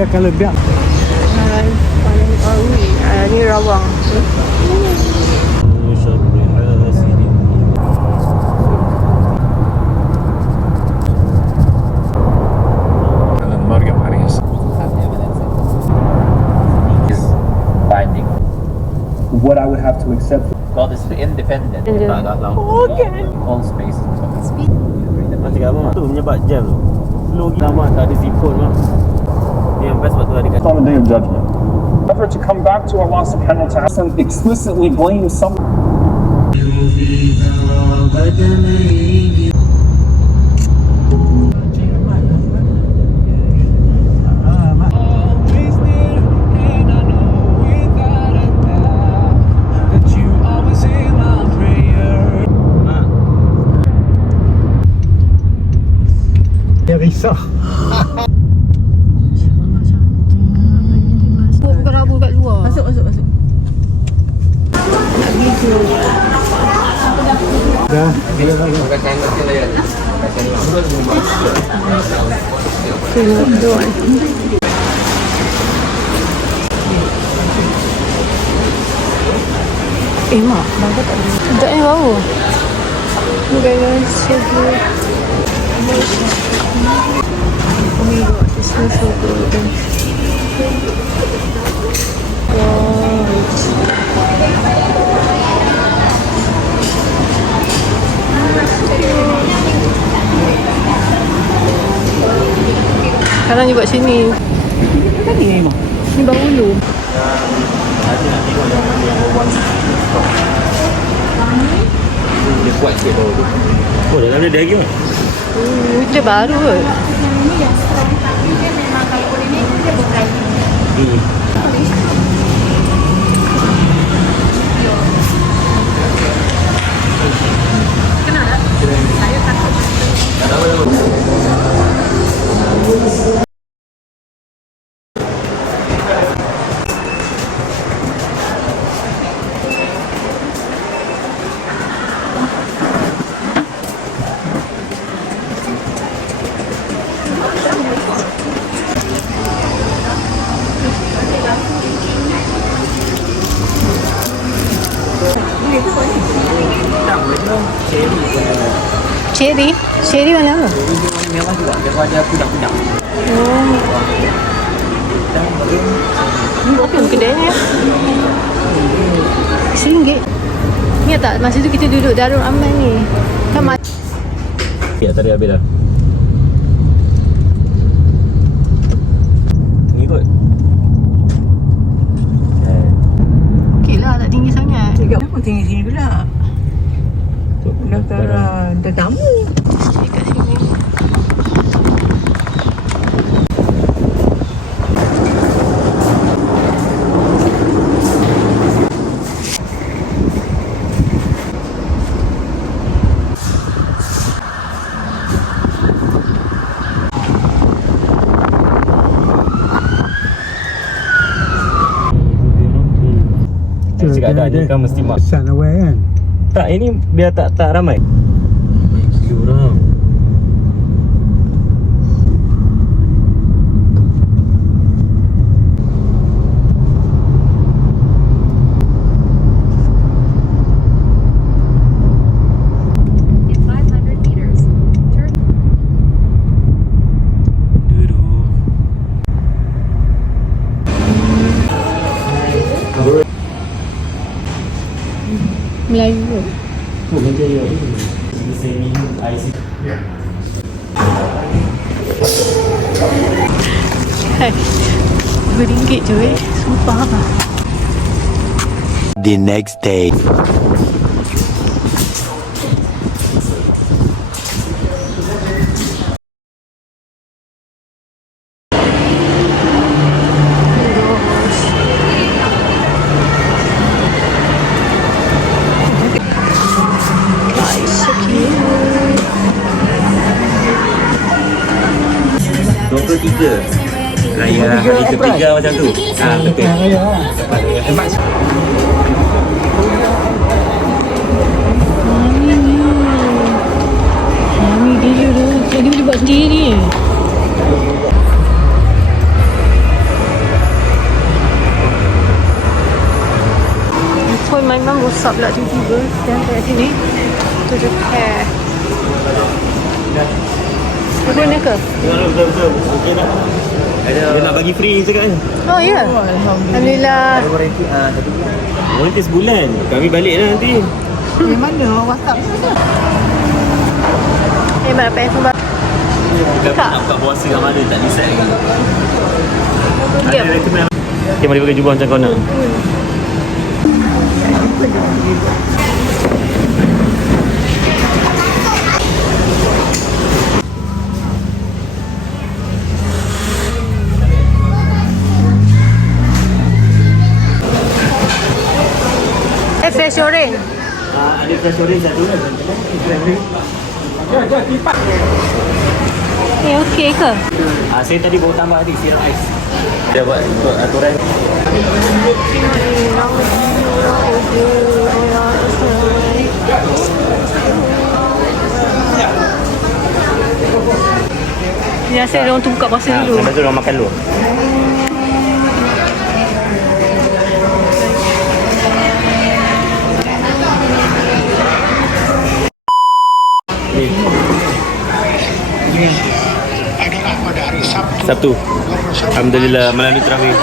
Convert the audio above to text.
Dia akan lebih. Ni rawang. What I would have to accept. God is independent. Tak agak lang. Okay. All space. Macam apa tu menyebab jam tu. Slow lama tak ada siput mah. Dia yang best waktu ada kat On the day of judgment. Never to come back to Allah subhanahu wa ta'ala and explicitly blame someone. Dia risau. Buka labu kat luar. Masuk. Dah. Mak, bangga tak ada. Sedap ni bau. Okay guys, oh my god, this smells so good. Sekarang ni buat sini. Ni bau ulu. dia kuat sikit bau tu. Oh, dalam dia daging. Dia baru kot. Cherry? Cherry mana? Memang juga dia ada pudak-pudak. Berapa kedainya? RM1. Ingat tak masa tu kita duduk Darul Aman ni? Kan Ya, tadi habis dah. Ni kot. okey lah, tak tinggi sangat. Kenapa tinggi sini pula? Dah tamu. Dekat sini. Cakap dah ni kan mesti mak. Pesan awal kan. Tak, ini biar tak ramai. Bagi orang. In 500 meters, turn Melayu kot. Tu meja dia. Saya minum ais. Hai. RM2 je Sumpah lah. The next day. Raya hari ketiga macam tu. Betul. Mami dia tu. Dia boleh buat sendiri. masak pula tiba-tiba. Dan kat sini tu je care. Guna ke? Betul. Okey tak? Dia nak bagi free cakap kan. Oh ya. Alhamdulillah. Warranty sebulan. Kami balik lah nanti. Di mana WhatsApp ni? Mak dapat handphone baru. Kita nak buka puasa kat mana tak decide lagi. Ya. Ada recommend. Okay, mari pakai jubah macam kau nak. Fresh orange. Ada fresh orange satu. Okey ke? Saya tadi baru tambah adik siap ais. Dia buat aturan. Biasa dia orang tu buka puasa dulu. Lepas tu orang makan dulu. Sabtu. Alhamdulillah malam ni terakhir.